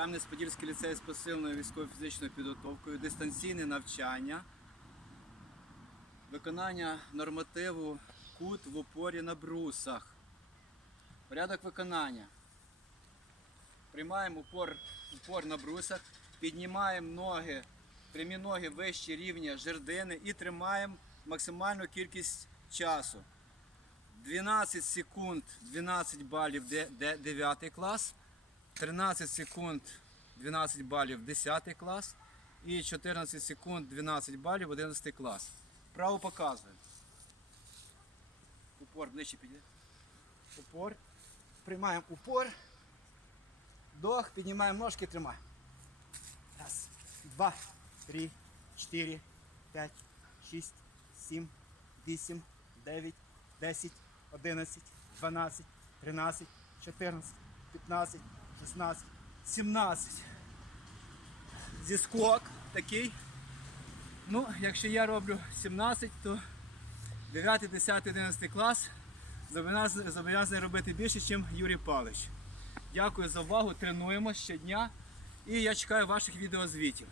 Кам'янець-Подільський ліцей з посиленою військово-фізичною підготовкою, дистанційне навчання, виконання нормативу кут в опорі на брусах. Порядок виконання. Приймаємо упор, упор на брусах, піднімаємо ноги, прямі ноги вище рівня жердини і тримаємо максимальну кількість часу. 12 секунд 12 балів 9 клас, 13 секунд 12 балів 10 клас і 14 секунд 12 балів 11 клас. Право показує. Упор ближче піде. Упор. Приймаємо упор. Вдох, піднімаємо ножки, тримаємо. Раз, два, три, чотири, п'ять, шість, сім, вісім, дев'ять, десять, одинадцять, дванадцять, тринадцять, чотирнадцять, п'ятнадцять, шістнадцять, Зі скок такий. Ну, якщо я роблю 17, то 9, 10, 11 клас зобов'язаний робити більше, ніж Юрій Павлович. Дякую за увагу, тренуємо щодня і я чекаю ваших відеозвітів.